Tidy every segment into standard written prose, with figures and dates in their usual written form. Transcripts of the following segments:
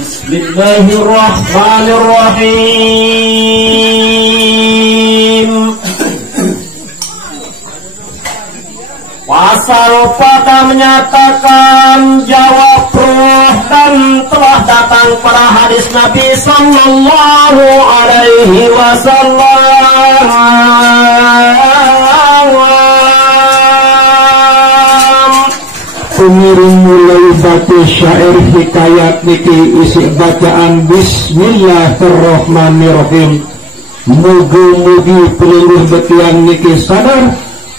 Bismillahirrahmanirrahim. Pasal pada menyatakan jawab ruh dan telah datang pada hadis Nabi sallallahu alaihi wasallam. Pengiring mulai baca syair hikayat niki isi bacaan Bismillahirrahmanirrahim. Mugi-mugi peluluh betian niki sadar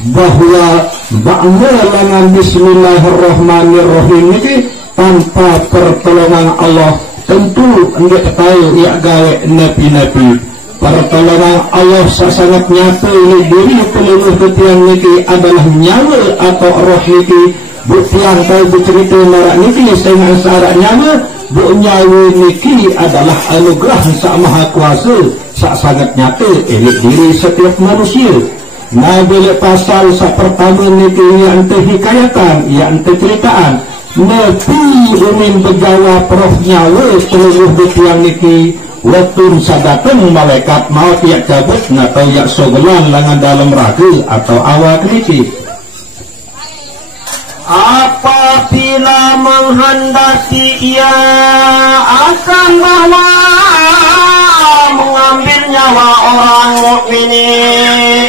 bahwa ba'na langan Bismillahirrahmanirrahim niki tanpa pertolongan Allah tentu enggak tahu ya gawe nabi-nabi. Pertolongan Allah sangat nyata ini diri peluluh betian niki adalah nyawa atau roh niki. Buktian tahu bercerita marak niki dengan syarat nyawa bu nyawa niki adalah anugerah Sang Maha Kuasa sangat nyata elit diri setiap manusia. Nah bila pasal pertama niki yang terhikayatan yang terceritaan Nabi umin berjawab roh nyawa seluruh buktian niki waktu sadatang malaikat maut yang cabut atau yang sogelan langan dalam raga atau awak niki. Apabila menghendaki ia akan bahwa mengambil nyawa orang mukminin,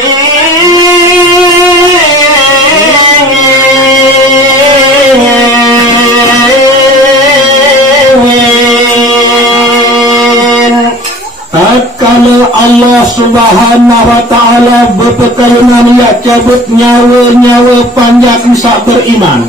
kalau Allah Subhanahu wa ta'ala berperkenan ya cabut nyawa-nyawa panjang sak beriman,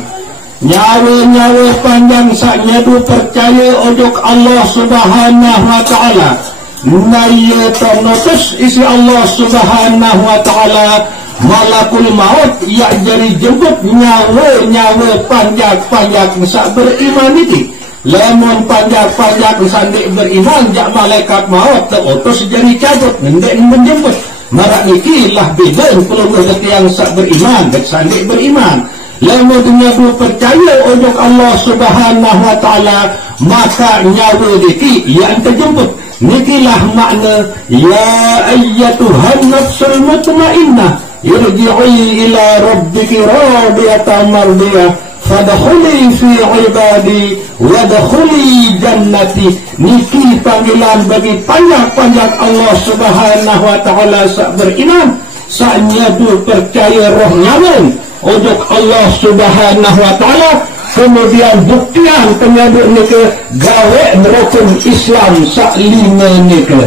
nyawa-nyawa panjang sak nyadu percaya ojok Allah Subhanahu wa ta'ala. Naya ternotus isi Allah Subhanahu wa ta'ala malakul maut ya jadi jemput nyawa-nyawa panjang-panjang sak beriman itu. Lemon panjang-panjang sandik beriman jak malaikat maut terutus jadi cabut ngendek menjemput. Marak ikilah beda peluluh yang sak beriman dan sandik beriman. Lemon dunia du percaya ojok Allah Subhanahu wa ta'ala maka nyawa niki yang terjemput. Nikilah makna ya ayyatuhan nafsul mutmainnah irji'i ila rabbiki radiyatan mardiyah fadkhuli fi ibadi wadkhuli jannati. Niki panggilan bagi panjang-panjang Allah Subhanahu wa ta'ala sak beriman sak nyadu percaya roh nyawa ojok Allah Subhanahu wa ta'ala. Kemudian buktian penyaduk niki gawe rukun Islam sak lima niki.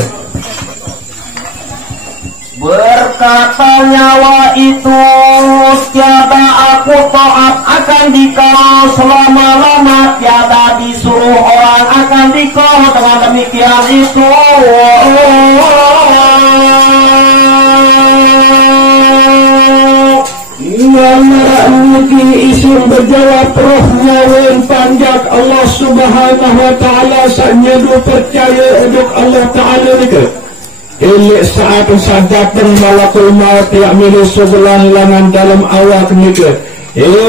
Berkata nyawa itu tiada aku taat akan dikau selama-lama, tiada disuruh orang akan dikau. Dengan demikian itu isim berjawab roh nyawa panjang Allah Subhanahu wa ta'ala sannyadu percaya untuk Allah ta'ala niki. Ilik saat sadatang malakul maut yang milik sebelah langan dalam awak niki.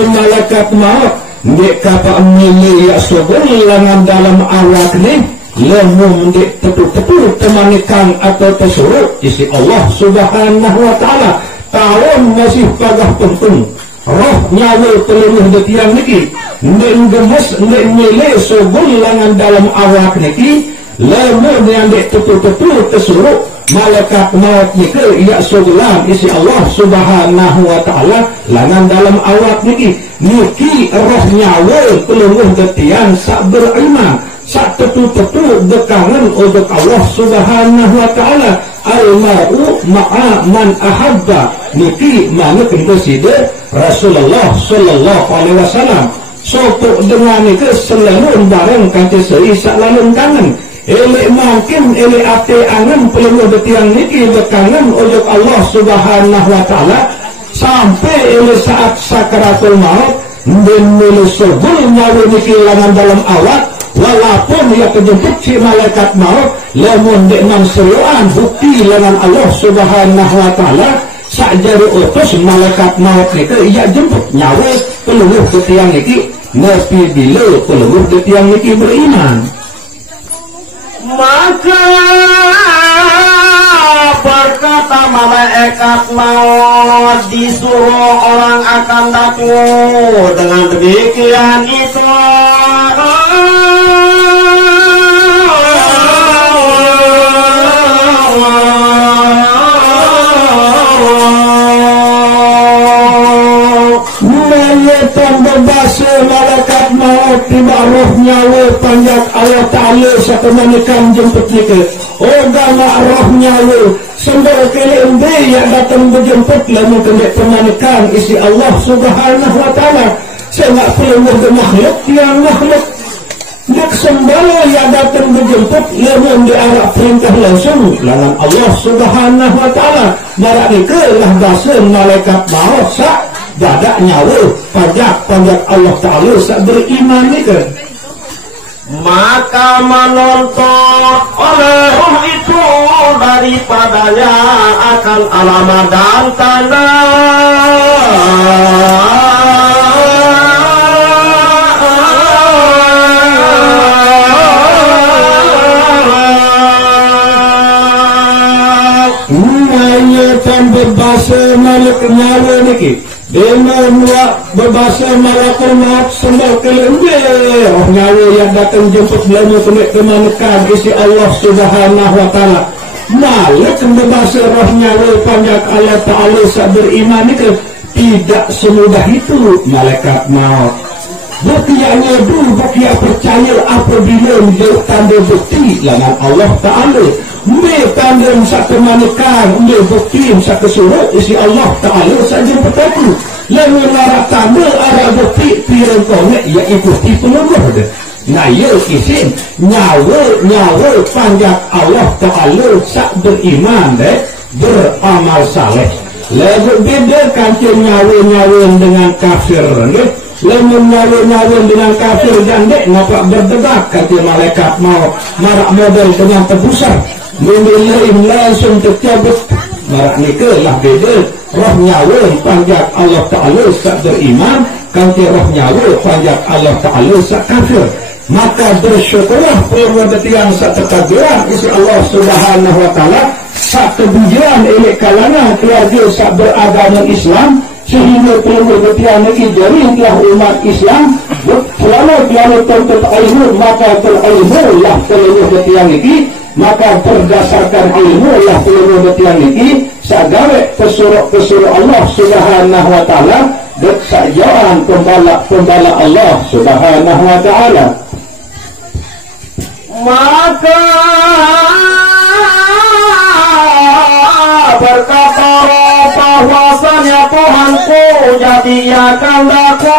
Malaikat maut ndik kapa milik ya sebelah langan dalam awak ni lemu ndik tepu-tepu temanikan atau tersuruh isi Allah Subhanahu wa ta'ala. Tahun masih pagah pentung roh nyawa peluluh detiang niki ndik gemes ndik milik sebelah langan dalam awak niki lemu yang ndik tepu-tepu tersuruh malaikat maut niki ya sebelah isi Allah Subhanahu wa ta'ala langan dalam awak niki. Niki roh nyawa peluluh detiang sak beriman sak tetu-tetu dekangan untuk Allah Subhanahu wa ta'ala. Al-mar'u ma'a man ahabba niki mana kondisida Rasulullah sallallahu alaihi wasallam. Sopok dengan niki selalu bareng kanti seri sak lalun kangen. Elek mungkin elek ate angan peluluh detiang niki dekangan ojok Allah Subhanahu wa ta'ala sampai elek saat sakaratul maut dan milu serbul nyawa niki langan dalam awak. Walaupun ia kejemput si malaikat maut lamun dek nang seriuan bukti langan Allah Subhanahu wa ta'ala sakjari utus malaikat maut niki ia jemput nyawa peluluh detiang niki. Nabi bila peluluh detiang niki beriman Maka berkata malaikat maut, disuruh orang akan takut. Dengan demikian itu berbahasa malaikat maut tiba roh nyawa panjat Allah Ta'ala satu menekan jemput kita. Ogama roh nyawa sembel KLMB yang datang berjemput lalu kena menekan isi Allah Subhanahu Wa Ta'ala. Saya nak perlu bermakhluk yang makhluk nak sembala yang datang berjemput lalu diarah perintah langsung lawan Allah Subhanahu Wa Ta'ala. Barak ni ke lah bahasa malaikat maut sak dadak nyawa panjat Allah Ta'ala sak beriman ni ke. Maka menonton oleh roh itu daripadanya akan alamat dan tanda berbahasa malak nyawa niki dengan berbahasa malakul maut sembah kelembir roh nyawa yang datang jemput belanja kemenekan isi Allah Subhanahu Wa Ta'ala. Malak berbahasa roh nyawa panjat Allah Ta'ala sak beriman niki tidak semudah itu malaikat maut. Buktiannya dulu bukti percaya apabila menjauh tanda bukti dengan Allah Ta'ala. Mereka tanda satu manekan, mereka bukti satu suruh isi Allah Ta'ala saja bertaku. Lalu arah tanda, arah bukti, pirang kongek, iaitu bukti peluluh. Nah, ia isin, nyawa panjat Allah Ta'ala sak beriman, beramal saleh. Lalu bedakan nyawa dengan kafir, lalu nyawa dengan kafir dan nampak berdebat kata malaikat maut marak model dengan tebusan menilai langsung tercabut. Marak ni ke lah beda roh nyawa panjat Allah Ta'ala sak beriman kata roh nyawa panjat Allah Ta'ala sak kafir. Maka bersyukurlah perbuatan yang sak terkajuan isi Allah Subhanahu Wa Ta'ala sak kebujuan oleh kalangan keluarga sak beragama Islam sehingga perbuatan lagi dari telah umat Islam selalu tuntut ilmu maka berilmu lah perbuatan ini maka berdasarkan ilmu lah perbuatan ini sagawe pesuruh Allah Subhanahu Wa Ta'ala dan sajaran pembala Allah Subhanahu Wa Ta'ala. Maka berkata bahwasanya Tuhanku jadi akan daku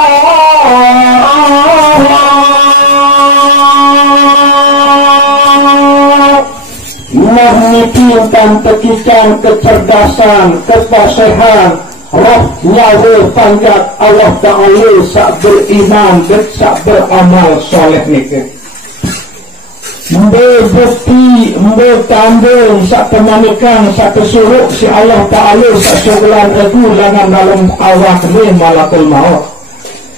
menitipkan tekikan kecerdasan kefasihan roh nyawa panjat Allah Ta'ala sak beriman dan sak beramal soleh nikah bukti tandung sak pemanikan sak kesuruh si Allah Ta'ala sak syukuran itu dalam awak ni malakul maut.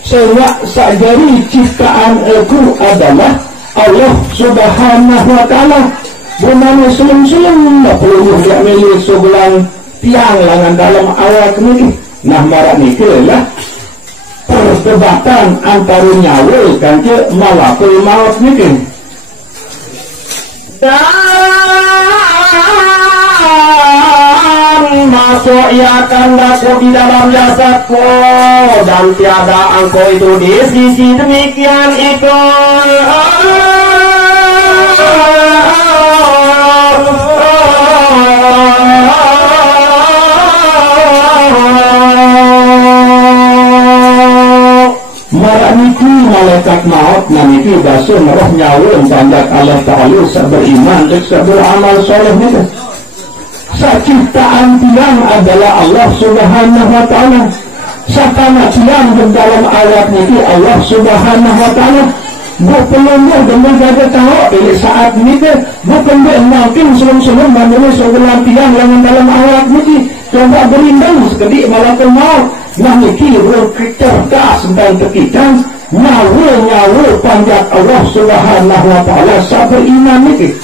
Sebab sak jari ciptaan itu adalah Allah Subhanahu Wa Ta'ala. Bumana selim-selim tak perlu dia milih sebulan tiang langan dalam awak ni. Nah marak ni lah perdebatan antara nyawa dan ke malakul maut ni. Dan masuk ia akan daku di dalam jasadku dan tiada engkau itu di sisi demikian itu Maraniki malaikat maut naniki basuh roh nyawa panjat Allah Ta'ala beriman dan beramal soleh ni. Ciptaan tiang adalah Allah Subhanahu Wa Ta'ala. Sakana tiang dalam ayat ini Allah Subhanahu Wa Ta'ala. Bukan dengan jaga tahu dari saat ini bukan mungkin sebelum menulis sebulan tiang dalam ayat ini coba berindang sekedik malaikat maut. Nah niki bercerdas dan tekikan nyawa panjat Allah Subhanahu Wa Ta'ala sabar iman niki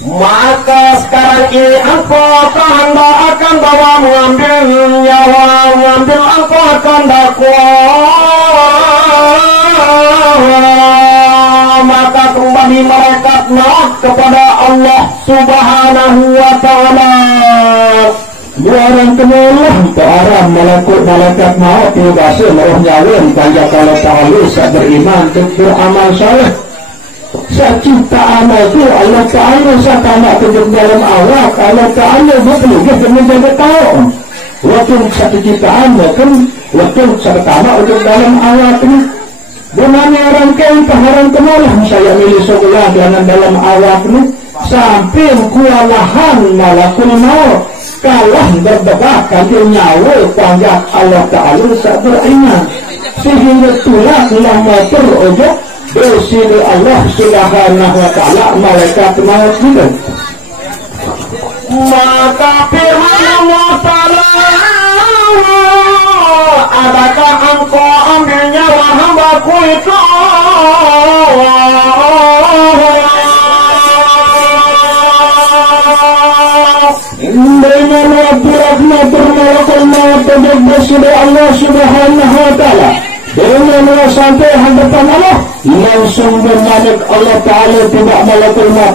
Maka sekarang ini engkau hamba akan bawa mengambil nyawa, mengambil engkau akan maka kembali malaikat Nuh kepada Allah Subhanahu wa ta'ala. Buaran kemulah kearah malaikat Nuh tiba-tiba meroh nyawin panjang kalau ta'ala saat beriman beramal saleh. Ciptaan itu Allah Ta'ala satana tunjuk dalam awak Allah Ta'ala berpelugah dan menjaga kaum. Waktu satu ciptaan waktu satu tanah untuk dalam awak ini. Benarnya rangkaian keharan kemulah saya milih sebelah dalam awak ini sampai kualahan malakul maut kalah berdebat kantil nyawa panjang Allah Ta'ala saat beriman sehingga tulah motor ojok bersih Allah Subhanahu wa ta'ala malaikat maut juga. Maka firman Allah Ta'ala, adakah engkau ambil nyawa hambaku itu? Dengan Rabbi rahmatur malakul maut bersih Allah Subhanahu wa ta'ala dengan sampai hadapan Allah langsung bermalik Allah Ta'ala tidak malakul maut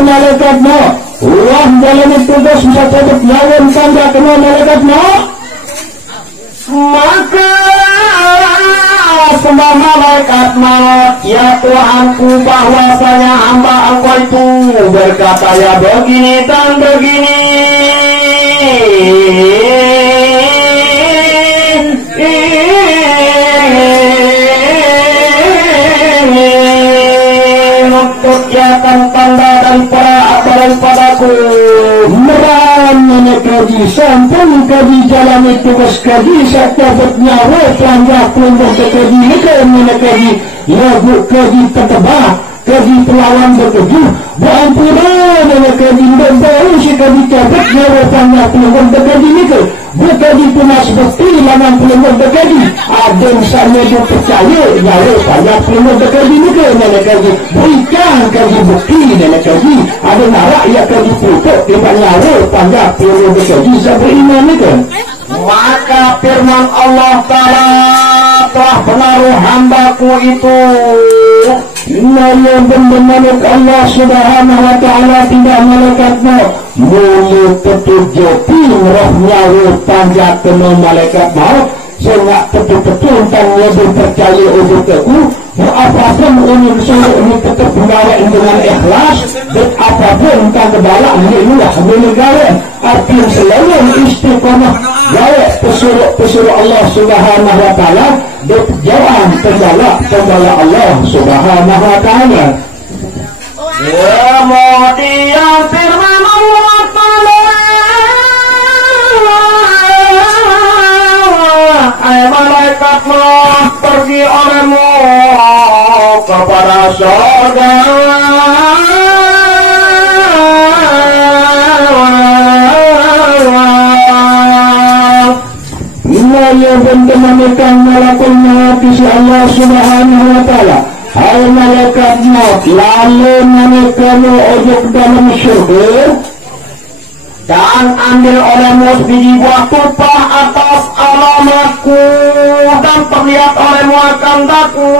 malaikat maut wah dalam tugas bisa cabut nyawa tanda kena malaikat maut. Maka sembah malaikat maut, ya Tuhanku bahwasanya hamba engkau itu berkata ya begini dan begini. Kegiatan tanda dan padaku meramanya kaji sampun kaji jalani tugas kaji serta bernyawa pelanggar pelanggar kaji ini kaji lagu kaji tertebak kaji pelawan berkeju berampunan dengan kaji dan baru si kaji cabut nyawa pelanggar pelanggar berkaji ini berkaji punas bukti laman pelanggar berkaji ada misalnya dia percaya nyawa pelanggar pelanggar berkaji ini kaji berikan kaji bukti dengan kaji ada narak ya kaji foto tiba nyawa pelanggar pelanggar berkaji bisa beriman itu. Maka firman Allah Ta'ala telah menaruh hambaku itu Inna yang benar Allah Subhanahu wa ta'ala tidak malaikatnya mulut petunjuk roh nyawa panjat kena malaikat maut sehingga betul-betul tanya berpercaya untuk aku apapun ini tetap menggawa dengan ikhlas dan apapun kan kebalak inilah menegara arti selalu istiqomah gawe pesuruh Allah Subhanahu wa ta'ala dan jalan pembala Allah Subhanahu wa ta'ala. Kemudian firman Allah Ta'ala, hai malaikat Nuh, pergi olehmu kepada surga. Yang menemukan malakul maut si Allah Subhanahu wa ta'ala. Hai malaikat maut, lalu menemukanmu ojok dalam syurga dan ambil olehmu sebiji buah tumpah atas alamatku dan terlihat olehmu akan daku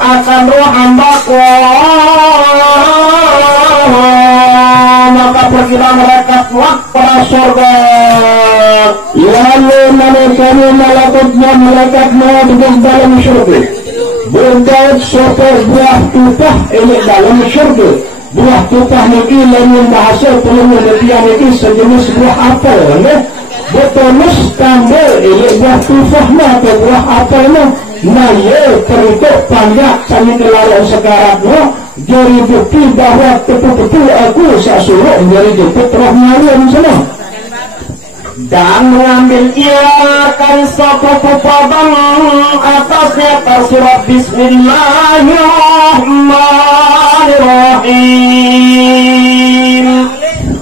akan roh hambaku. Maka pergilah mereka keluar pada surga. Lalu menemukanmu malaikat maut di dalam syurga. Berdaud sopir buah tumpah ini dalam syurga. Buah tumpah ini lain bahasa penelitian ini sejenis buah apel, bertonus tambah ini buah tumpah atau buah apel nah ya teruntuk panjang kami kelalauan sekarang jadi bukti bahwa betul-betul aku sasuruh menjadi jemput roh nyawa semua dan mengambil ia akan satu pupadan atasnya tersurat Bismillahirrahmanirrahim.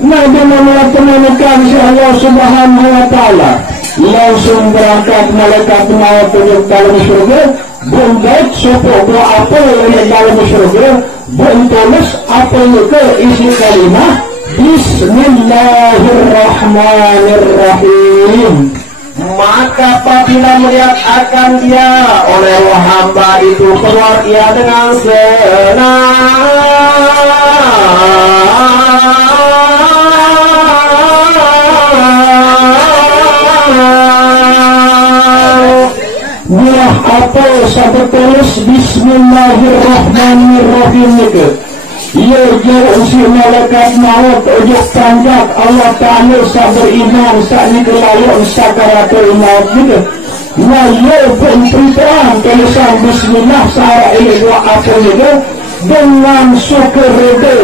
Nah dengan menemukan si Allah Subhanahu wa ta'ala langsung berangkat malaikat maut ke dalam surga Bundait sopo doa apa yang dalam surga, buntulis apa juga isi kalimah Bismillahirrahmanirrahim. Maka apabila melihat akan dia oleh hamba itu keluar ia dengan senang. Dia apa sahabat tulis Bismillahirrahmanirrahim itu. Ia jauh si malaikat maut ujuk panjat Allah Ta'ala sa beriman sa ni kelayok sakaratul maut gitu. Nah ia pun perintah tulisan Bismillah sahara ini dua apa gitu. Dengan syukur itu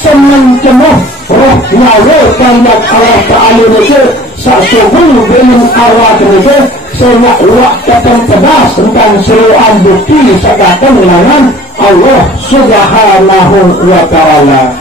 senang cemuh roh nyawa panjat Allah Ta'ala itu sa subuh dengan awak itu. Sehingga waktu pedas tentang seluruh bukti sekatan dengan Allah Subhanahu wa ta'ala.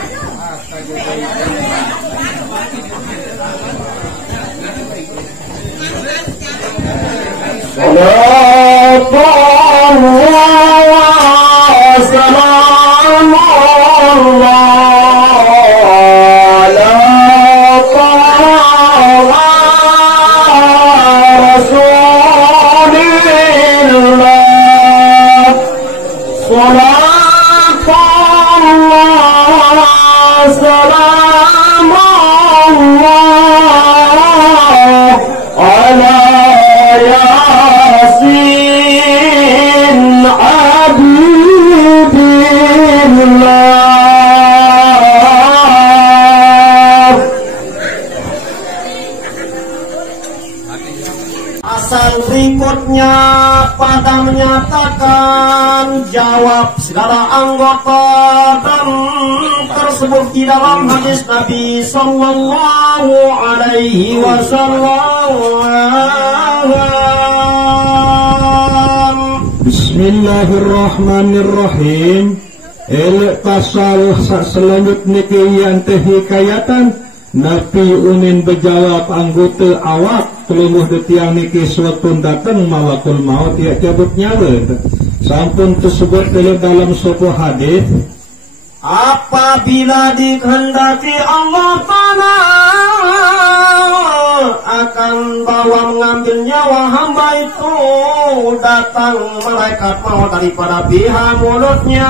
Berikutnya pada menyatakan jawab segala anggota dan tersebut di dalam hadis Nabi Sallallahu Alaihi Wasallam. Bismillahirrahmanirrahim. Elek pasal selanjutnya yang hikayatan Nabi unin berjawab anggota awak kelumuh detiang niki suatu datang malakul maut ia cabut nyawa. Sampun tersebut dalam suatu hadis. Apabila dikehendaki Allah Ta'ala akan bawa mengambil nyawa hamba itu, datang malaikat maut daripada pihak mulutnya.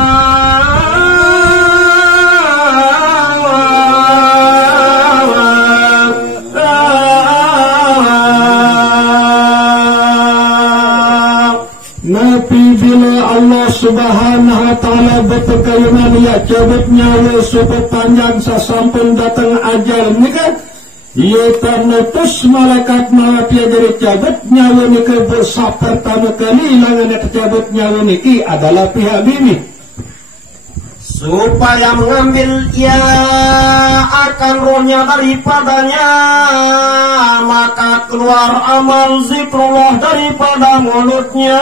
Nabi bila Allah Subhanahu wa ta'ala berkaiman ia cabut nyawa supaya panjang sasampun datang ajal nikah. Ia tak nutus malaikat maut ia dari cabut nyawa nikah bersah pertama kali langan yang cabut nyawa niki adalah pihak bini. Supaya mengambil ia akan rohnya daripadanya, maka keluar amal zikrullah daripada mulutnya.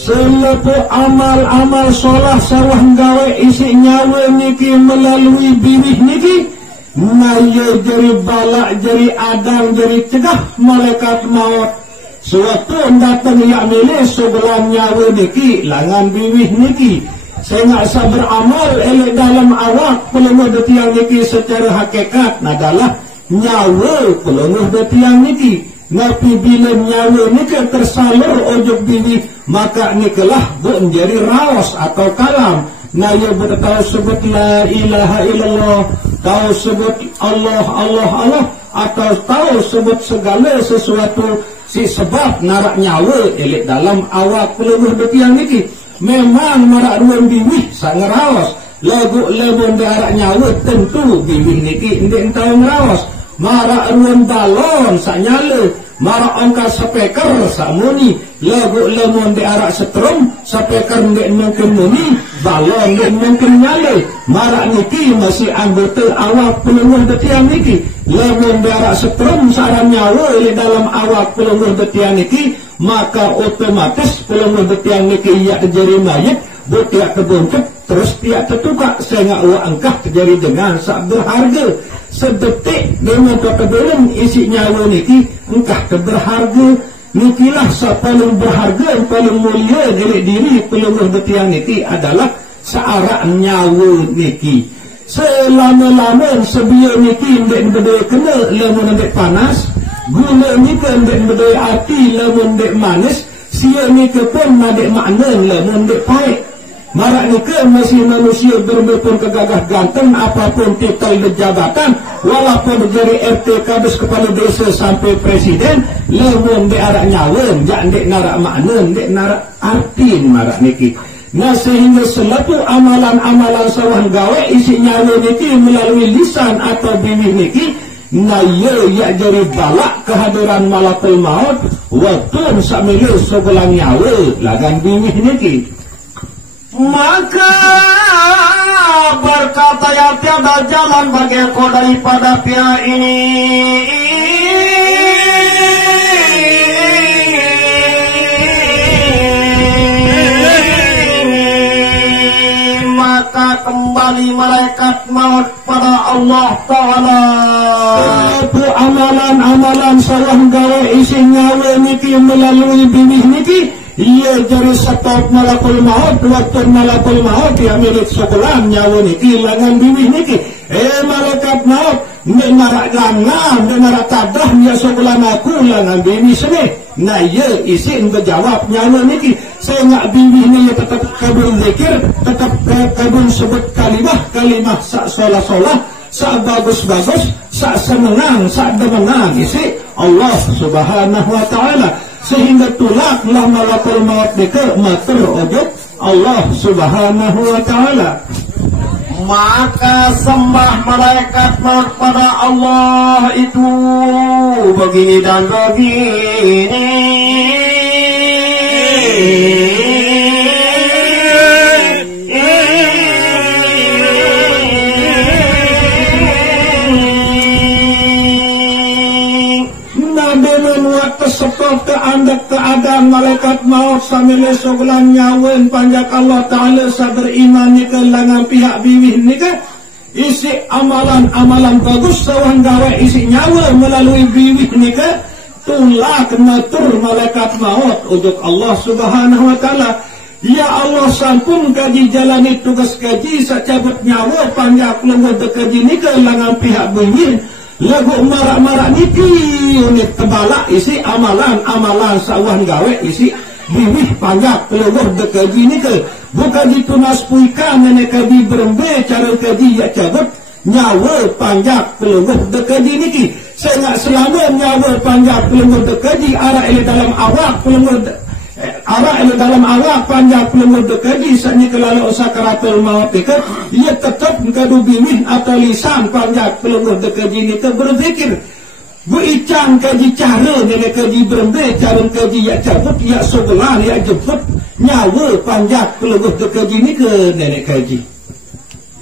Selepas amal-amal solah sawah gawe isi nyawa niki melalui bibih niki, maya jari balak jari adang jari cegah malaikat maut. Suatu datang yang milih sebelah nyawa niki langan bibih niki. Saya nak sabar amal elok dalam awak pelunguh detiang niki secara hakikat adalah nyawa pelunguh detiang niki. Nabi bila nyawa niki tersalur ojok bibih, maka nikelah menjadi raos atau kalam. Nah ia bertahu sebut la ilaha illallah, tahu sebut Allah Allah Allah, atau tahu sebut segala sesuatu si sebab narak nyawa elik dalam awak peluluh detiang niki. Memang marak ruang bibih sangat rawas. Lagu lebon darak nyawa tentu bibih niki ndik tahu ngerawas. Marak ruang balon sak nyala, marak angka speaker sak muni. Lagu lemon darak setrum, speaker ndik mungkin muni, balon ndik mungkin nyala. Marak niki masih anggota awak peluluh detiang niki. Lemon darak setrum saran nyawa di dalam awak pelungguh detiang niki, maka otomatis pelungguh detiang niki ia terjadi mayat, bertiak kebuncuk terus tiap tertukar saya ngak angkah terjadi dengan sak berharga sedetik dengan kebenaran isi nyawa niki engkah keberharga nikilah sak paling berharga paling mulia dari diri peluluh betiang niki adalah searah nyawa niki selama-lama sebiar niki ndek berdaya kena lamun ndek panas guna niki ndek berdaya hati lamun ndek manis sia niki pun ndek makna lamun ndek pahit marak nikah masih manusia bermepun kegagah ganteng apapun titel jabatan walaupun dari RT kabus kepala desa sampai presiden lamun dek arak nyawa jak dek narak makna dek narak artin marak niki nah sehingga selalu amalan-amalan sawan gawe isi nyawa niki melalui lisan atau bibir niki nah ya jadi balak kehadiran malakul maut waktu sambil sebelah nyawa lagan bibir niki. Maka berkata yang tiada jalan bagiku daripada pihak ini maka kembali malaikat maut pada Allah Ta'ala itu amalan-amalan salah gawe isi nyawa niki melalui bibir niki ia jadi stop malakul maut waktu malakul maut dia milik sekolah nyawa niki langan bibih niki malaikat maut menarak langan menarak tadah dia sekolah aku langan bibih sini nah ia isi berjawab nyawa niki saya nak bibih ni tetap kabul zikir tetap kabul sebut kalimah sak solah sak bagus sak semenang sak demenang isi Allah Subhanahu wa Ta'ala sehingga tulaklah malakul maut deke matur ojok Allah Subhanahu wa Ta'ala maka sembah malaikat maut pada Allah itu begini dan begini sebab keadaan malaikat maut sambil sebelah nyawa panjak Allah Ta'ala sabar iman ni ke langan pihak bibih ni ke isi amalan bagus sawan gawe isi nyawa melalui bibih ni ke tulak matur malaikat maut ujuk Allah Subhanahu wa Ta'ala ya Allah sampun kaji jalani tugas kaji secabut nyawa panjak lengah kaji ni ke langan pihak bibih lagu marak-marak niki unit tebalak isi amalan sawan gawe isi bibih panjak keluar dekaji ni ke bukan jitu nas puika nenek kaji berembe cara kaji ya cabut nyawa panjak keluar dekaji niki saya nak selama nyawa panjak keluar dekaji arah ele dalam awak keluar arah ele dalam awak panjak keluar dekaji sani kelalu sakaratul maut ke ia tetap kadu bibih atau lisan panjak keluar dekaji ni ke berzikir buicang kaji cara nenek kaji berembe cara kaji ya cabut ya sebelah ya jemput nyawa panjak keluar dekaji ni ke nenek kaji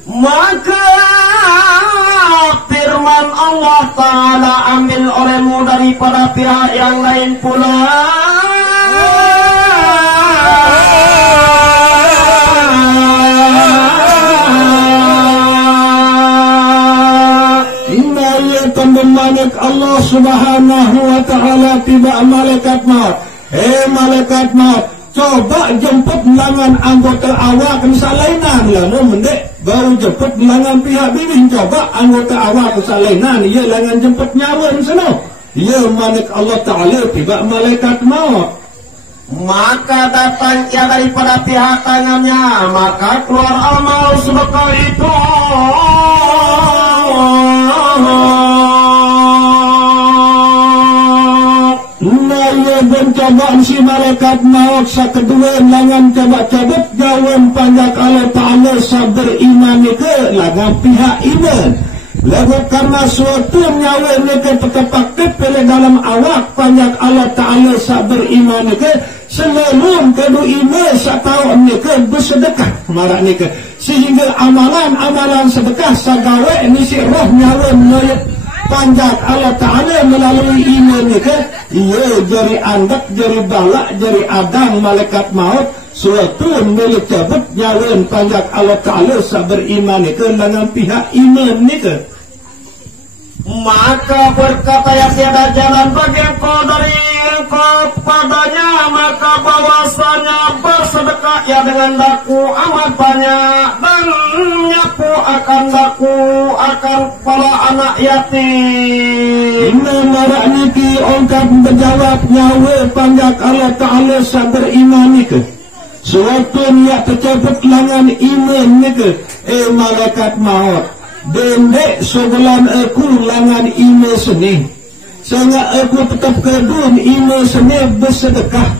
maka firman Allah Ta'ala ambil olehmu daripada pihak yang lain pula Malaikat Allah Subhanahu wa Ta'ala tiba malaikat maut malaikat maut coba jemput langan anggota awak kesalainan lalu mendek baru jemput langan pihak bibih coba anggota awak kesalainan ia langan jemput nyawa sana ia malaikat Allah Ta'ala tiba malaikat maut maka datang ia daripada pihak tangannya maka keluar amal sedekah itu Bencobaan si malaikat maut kedua langan coba-coba gawan panjak Allah Ta'ala sabar iman ke langan pihak iman lagu karena suatu nyawa mereka tetap-tetap pada dalam awak panjak Allah Ta'ala sabar iman ke selalu kadu iman satau mereka bersedekah marak mereka sehingga amalan sedekah sagawe ini si roh nyawa melayat panjat Allah Ta'ala melalui iman mereka ia jari andak, jari balak, jari adang malaikat maut suatu milik cabut nyawa panjak Allah Ta'ala sa beriman ni ke dengan pihak iman ni ke. Maka berkata yang tiada jalan bagi engkau dari engkau padanya, maka bahwasanya bersedekah ya dengan daku amat banyak, dan nyapu akan daku akan kepala anak yatim. Marak niki ongkap berjawab nyawa panjak Allah Ta'ala sa beriman ni ke. Suatu niat tercabut langan iman ni ke. Malaikat maut dendek sebulan aku langan ime seni sehingga aku tetap kedun ime seni bersedekah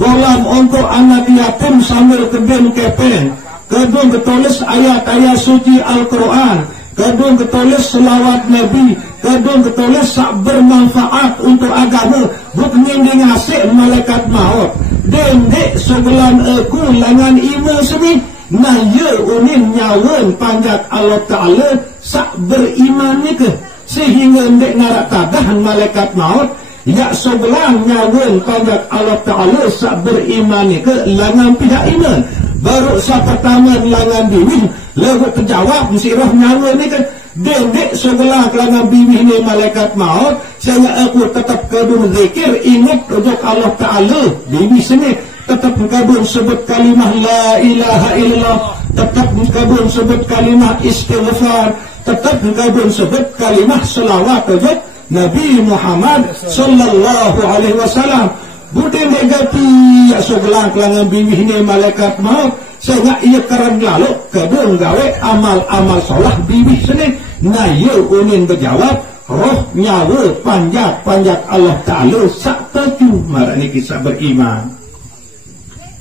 bolam untuk anak yatim sambil kedun kepeng kedun ketulis ayat-ayat suci Al-Quran kedun ketulis selawat Nabi kedun ketulis sak bermanfaat untuk agama bukan ngasih malaikat maut dendek sebulan aku langan ime seni. Nah ya unin nyawan panjat Allah Ta'ala sak beriman ni ke sehingga ndek narak tadah malaikat maut ya sebelah nyawan panjat Allah Ta'ala sak beriman ni ke langan pihak iman baru sa pertama langan biwih lagu terjawab mesti roh nyawa ni ke dendek sebelah langan biwih ni malaikat maut sehingga aku tetap kedun zikir ingat untuk Allah Ta'ala biwih sini tetap kabun sebut kalimah la ilaha illallah tetap kabun sebut kalimah istighfar tetap kabun sebut kalimah selawat kepada Nabi Muhammad sallallahu alaihi wasallam budin negati ya sebelah kelangan bini ini malaikat maut sehingga ia karan lalu kabun gawe amal-amal solah bini sini nah ia unin berjawab roh nyawa panjat Allah Ta'ala sak teju marah ni kisah beriman.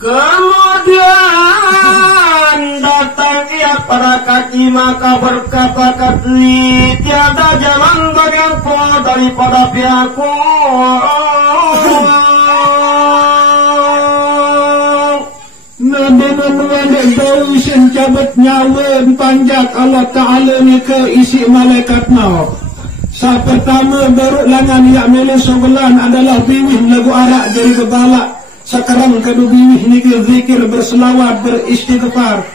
Kemudian datang ia para kaki maka berkata kaki tiada jalan bagi engkau daripada pihakku. Nabi menuan bau sencabat nyawa panjat Allah Ta'ala ni ke isi malaikat maut. Sa pertama baru langan yang milih sebelan adalah biwih lagu arak dari kepala. Sekarang kedua biwih ni ke zikir berselawat beristighfar.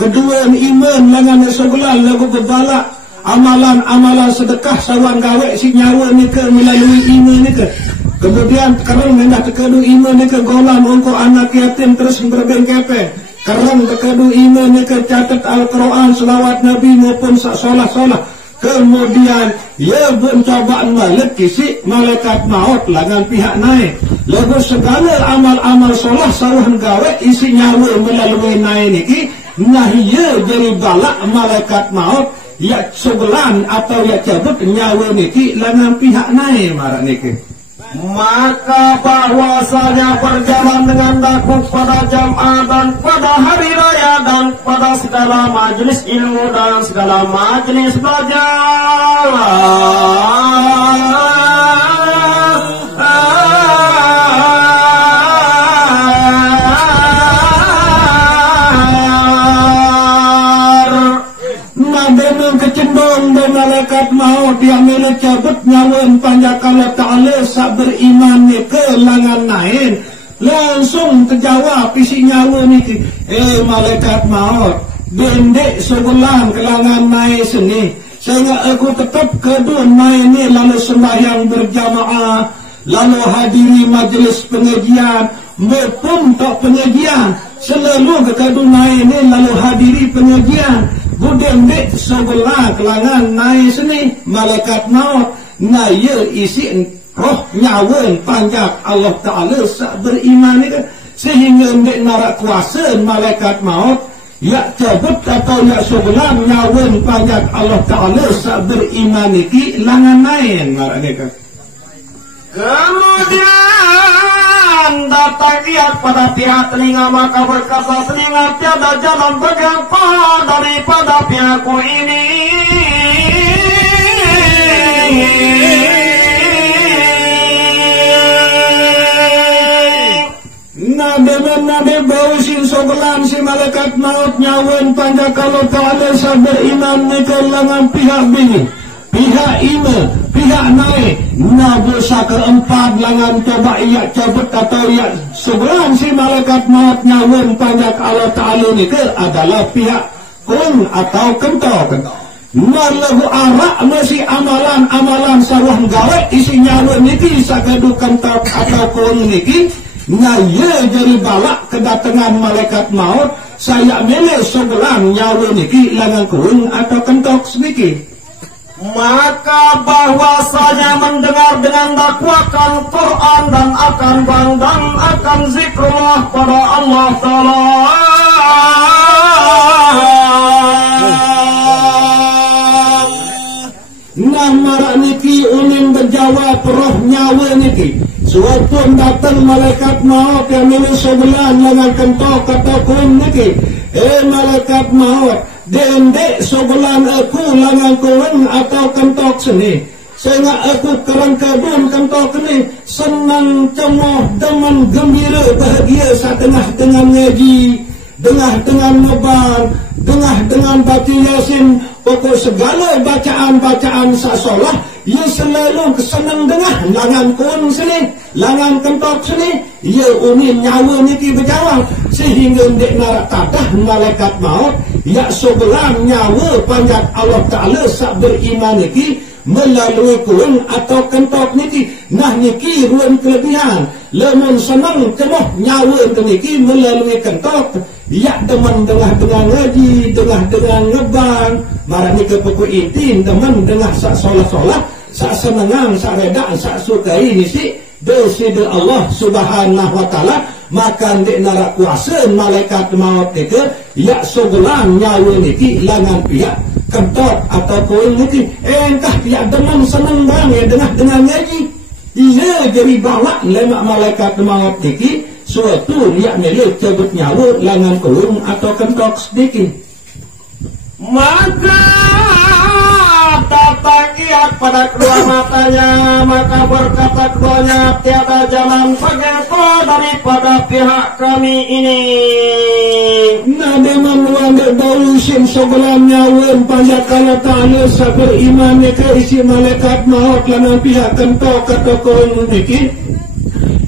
Kedua iman langan sebelan lagu kepala. Amalan-amalan sedekah sawan gawe si nyawa ni ke melalui iman ni ke. Kemudian sekarang hendak kedua iman ni ke golam untuk anak yatim terus berbengkepe. Sekarang kedua iman ni ke catat Al-Quran selawat Nabi maupun solah-solah. Kemudian ia pencobaan malik kisi malaikat maut langan pihak naik. Lalu segala amal-amal solah sawan gawe isi nyawa melalui naik niki. Nah ia jadi balak malaikat maut ya sebelan atau ya cabut nyawa niki langan pihak naik marah niki. Maka bahwasanya berjalan dengan daku pada Jum'at dan pada hari raya dan pada segala majelis ilmu dan segala majelis belajar. Kecendong dan malaikat maut yang milik cabut nyawa panjak Allah Ta'ala sak beriman ni ke langan nain langsung terjawab isi nyawa ni malaikat maut dendek sebulan ke langan nain seni sehingga aku tetap kedun nain ni lalu sembahyang berjamaah lalu hadiri majlis pengajian maupun tak pengajian selalu ke kedun nain ni lalu hadiri pengajian budem dek sebelah kelangan naik seni malaikat maut na ia isi roh nyawa panjak Allah Ta'ala sak beriman ni sehingga dek narak kuasa malaikat maut ya cabut atau ya sebelah nyawa panjak Allah Ta'ala sak beriman ni langan naik marah ni kan. Kemudian datang ia pada pihak telinga maka berkata telinga tiada jalan bagi engkau daripada pihakku ini. Nade bau sin sobelan si malaikat maut nyawan panjak Allah Ta'ala sabar iman ni ke langan pihak bini pihak ima, pihak naik, na dosa keempat langan coba ia cabut atau ia sebelah si malaikat maut nyawen panjak Allah Ta'ala ni ke adalah pihak kun atau kentok. Marlahu arak masih amalan sarwah gawe isi nyawen niki sakadu kentok atau kun niki ngaya jadi balak kedatangan malaikat maut saya milih sebelah nyawen niki langan kun atau kentok sedikit. Maka bahwasanya mendengar dengan dakwakan Quran dan akan bangdang akan zikrullah pada Allah Ta'ala. Nah marak niki unin berjawab roh nyawa niki. Suatu datang malaikat maut yang milih sebelah lengan kentok atau kun niki. Malaikat maut dendek sebelah aku langan kurang atau kentok seni sehingga aku kerang kebun kentok ini senang cemoh demen gembira bahagia saat tengah dengan ngaji tengah dengan ngeban tengah dengan baca yasin pokok segala bacaan sasolah ia selalu kesenang dengar langan kun seni langan kentok seni ia unin nyawa niki berjawab sehingga dek narak tadah malaikat maut ya sebelah nyawa panjat Allah Ta'ala sak beriman niki melalui kun atau kentok niki nah niki ruang kelebihan lemon senang cemoh nyawa niki melalui kentok ya demen dengar ngaji dengar ngeban marah ni kepukul intin demen dengar sak solah sak senengang sak redak sak sukai ni si deside Allah Subhanahu wa Ta'ala makan dek narak kuasa malaikat maut niki ya sebelah nyawa niki langan pihak kentok atau koin niki entah pihak demen seneng bang ya dengar ngaji iya jadi balak lemak malaikat maut niki suatu riak milik cabut nyawa langan koin atau kentok sedikit maka datang ia pada kedua matanya maka berkata keduanya tiada jalan bagiku daripada pihak kami ini. Nah deman wanda dausin sebelah nyawen panjat Allah Ta'ala sabar iman neka isi malaikat maut langan pihak kentok atau koin niki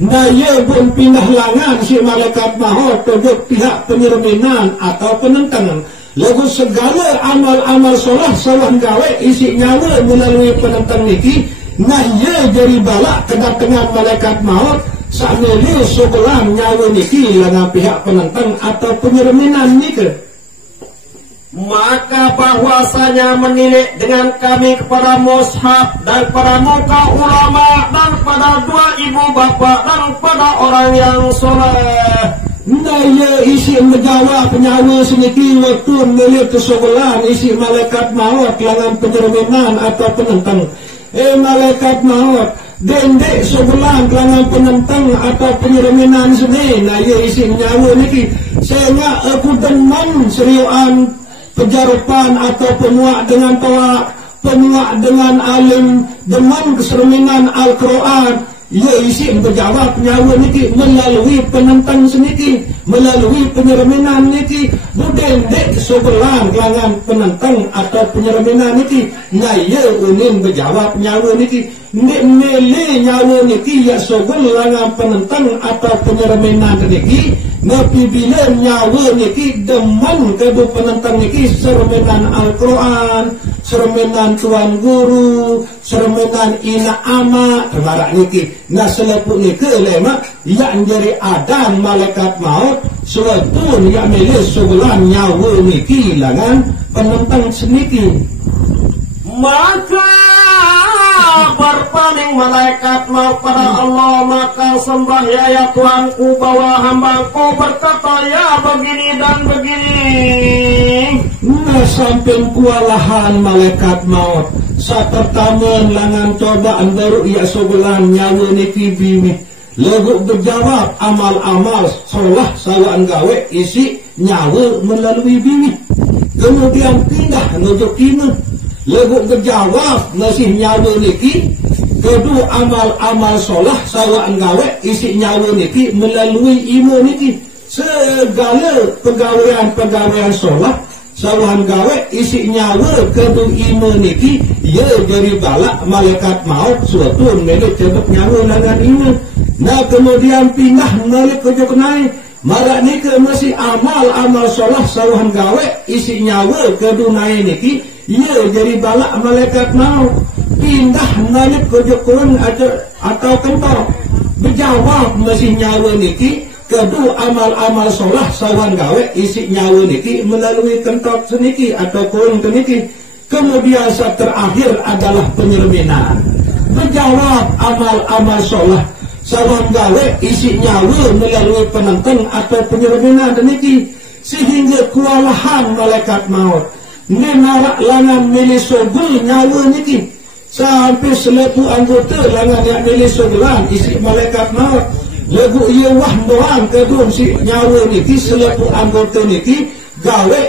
nah ia pun pindah langan si malaikat maut ke pihak penyerminan atau penentangan lagu segala amal-amal solah gawe isi nyawa melalui penentang niki nah ia jadi balak kedatangan malaikat maut sambil sebelah nyawa niki langan pihak penentang atau penyerminan niki maka bahwasanya menilik dengan kami kepada mushaf dan pada muka ulama dan pada dua ibu bapa dan pada orang yang soleh. Nah ya isi menjawab nyawa sedikit waktu melihat ke sebelah isi malaikat maut langan penyerminan atau penentang malaikat maut dendek sebelah langan penentang atau penyerminan sini nah ya isi nyawa niki sehingga aku demen seriuan pejarupan atau pemuak dengan toa pemuak dengan alim demen keserminan Al-Quran ia isi berjawab nyawa niki melalui penentang seniki melalui penyerminan niki budendek sebelah langan penentang atau penyerminan niki nah ia unin berjawab nyawa niki nek mele nyawa niki ya sebelah langan penentang atau penyerminan niki nabi bila nyawa niki demen kedu penentang niki serminan Al-Quran serminan Tuan Guru serminan ina ama terbarak niki nah selepuk niki lemak yang jadi adam malaikat maut suatu yang milik sebelah nyawa niki langan penentang seniki maka berpaling malaikat maut pada Allah maka sembah ya Tuhanku bahwa hambaku berkata ya begini dan begini nah sampai kualahan malaikat maut saat pertama langan cobaan baru ia sebelah nyawa niki bimi lagu berjawab amal-amal solah sawaan gawe isi nyawa melalui bimi kemudian pindah menuju kini lagu berjawab masih nyawa niki kedua amal-amal solah sawaan gawe isi nyawa niki melalui ilmu niki segala pegawaian solah sawan gawe isi nyawa kedu iman niki ya dari balak malaikat maut suatu milik cabut nyawa dengan iman. Nah kemudian pindah milik kejok naik marak niki masih amal solah sawan gawe isi nyawa kedu naik niki ya dari balak malaikat maut pindah milik kejok kurang atau kentor berjawab masih nyawa niki kedua amal solah sawan gawe isi nyawa niki melalui kentok seniki atau kurung seniki. Kemudian saat terakhir adalah penyerminan menjawab amal solah sawan gawe isi nyawa melalui penenteng atau penyerminan seniki sehingga kewalahan malaikat maut menarak langan milih sobul nyawa niki sampai selepu anggota langan yang milih sobulan isi malaikat maut lagu ia wah doang kedua si nyawa niki selaku anggota niki gawe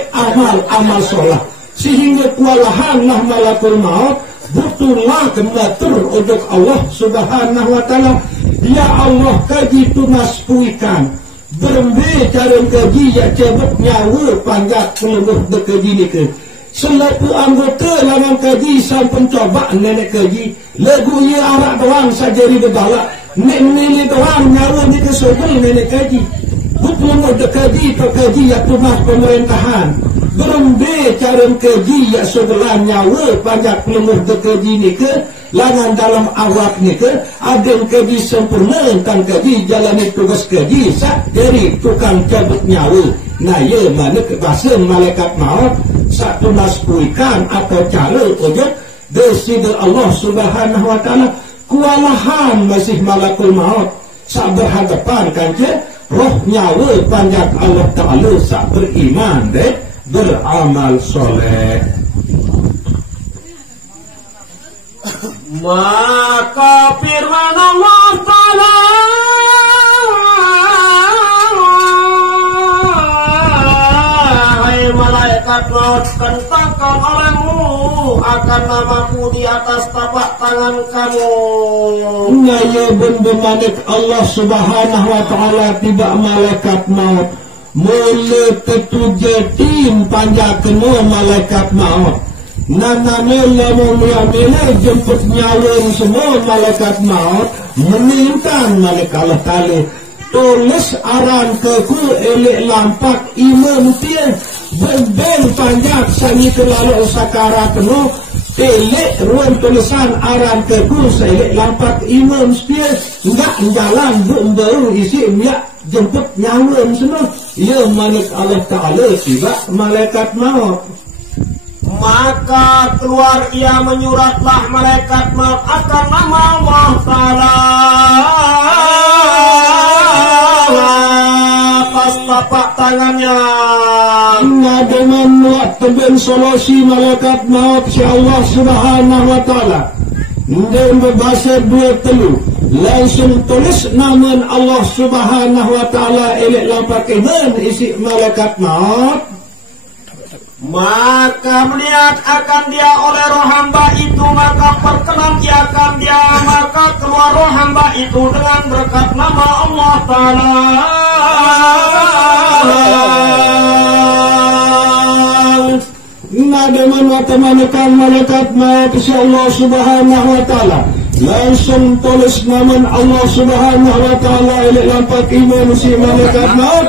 amal solah sehingga kewalahan lah malakul maut butuhlah kematur untuk Allah subhanahu wa ta'ala. Ya Allah kaji tunas puikan berembe cara kaji ya cabut nyawa panjat kelembuh dekaji niki selaku anggota langan kaji sampai coba nenek kaji lagu ia arak doang sajari bedala nenek doang nyawa di kesobel nenek kaji bukan ada kaji atau kaji ya tunas pemerintahan berembe cara kaji ya sebelah nyawa panjat kelembuh dekaji ni ke langan dalam awak ni ke ada yang kaji sempurna tentang kaji jalani tugas kaji sak dari tukang cabut nyawa. Nah ya mana bahasa malaikat maut satu naspuikan atau cara ojek desider Allah subhanahu wa ta'ala kewalahan masih malakul maut saat berhadapan kanca roh nyawa panjat Allah ta'ala saat beriman dan beramal soleh. Maka firman Allah ta'ala malaikat maut tentangkan olehmu akan namaku di atas tapak tangan kamu. Ngaya benda-benda Allah subhanahu wa ta'ala tidak malaikat maut mula ketujuh panjatmu malaikat maut naname lamun mula jemput nyawa semua malaikat maut menintang malaikat Allah ta'ala tulis aran keku elek lampak imam dia bel panjat sani terlalu sakarat no elek ruang tulisan aran keku elek lampak imam dia enggak jalan bau isi minyak jemput nyawa semua ya malaikat Allah ta'ala tiba malaikat maut. Maka keluar ia menyuratlah malaikat maut akan nama Allah ta'ala atas tapak tangannya. Inna dengan muat teben solusi malaikat maut si Allah subhanahu wa ta'ala dan berbahasa dua telu langsung tulis nama Allah subhanahu wa ta'ala elek lampak iman isi malaikat maut. Maka melihat akan dia oleh roh hamba itu maka perkenan ia akan dia maka keluar roh hamba itu dengan berkat nama Allah ta'ala. Dengan watamanakan malaikat maut si Allah subhanahu wa ta'ala langsung tulis nama Allah subhanahu wa ta'ala elek lampak iman si malaikat maut.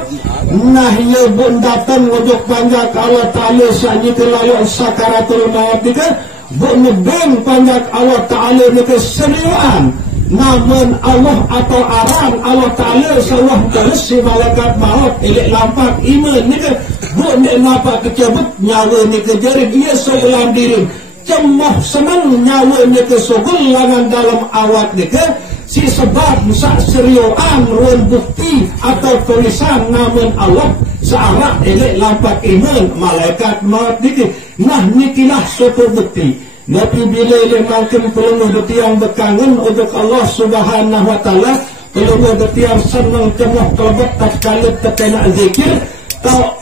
Nah ia pun datang untuk panjat Allah ta'ala sahnya terlalu sakaratul maut nika buat nebeng panjat Allah ta'ala nika seriuan namun Allah atau aran Allah ta'ala sawah tulis si malaikat maut elek lampak iman nika buat nek nampak kecabut nyawa nika jari ia sebelah diri cemah senang nyawa nika sogul langan dalam awak nika si sebab sak seriuan ruang bukti atau tulisan namun Allah searah elek lampak iman malaikat maut niki. Nah nikilah suatu bukti Nabi bila makin pelunguh detiang berkangen untuk Allah subhanahu wa ta'ala pelunguh detiang senang cemah kelebat tak kalit terkena zikir tau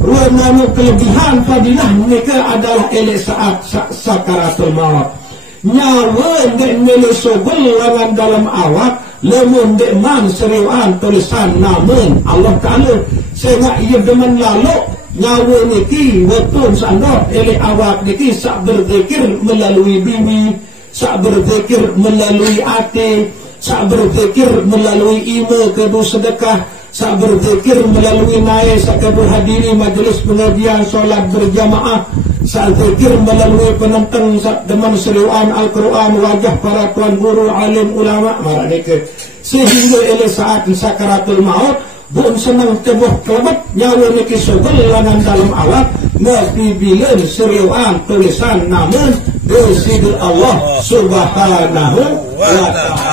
ruang namun kelebihan fadilah nika adalah elek saat sakaratul maut nyawa dek nilai sobel langan dalam awak lemun dek man seriuan tulisan namun Allah ta'ala sehingga ia demen lalu nyawa niki wetun sandot oleh awak niki sak berzikir melalui bini, sak berzikir melalui hati, sak berzikir melalui ima kedua sedekah, sak berzikir melalui naik sak kedua hadiri majlis pengajian solat berjamaah, sak berzikir melalui penentang sak deman seriuan Al-Quran wajah para tuan guru alim ulama marah niki sehingga oleh saat sakaratul maut bun senang tebuh kelebat nyawa niki sebelangan dalam alat nabi bilan seriuan tulisan namun bersidul Allah subhanahu wa ta'ala.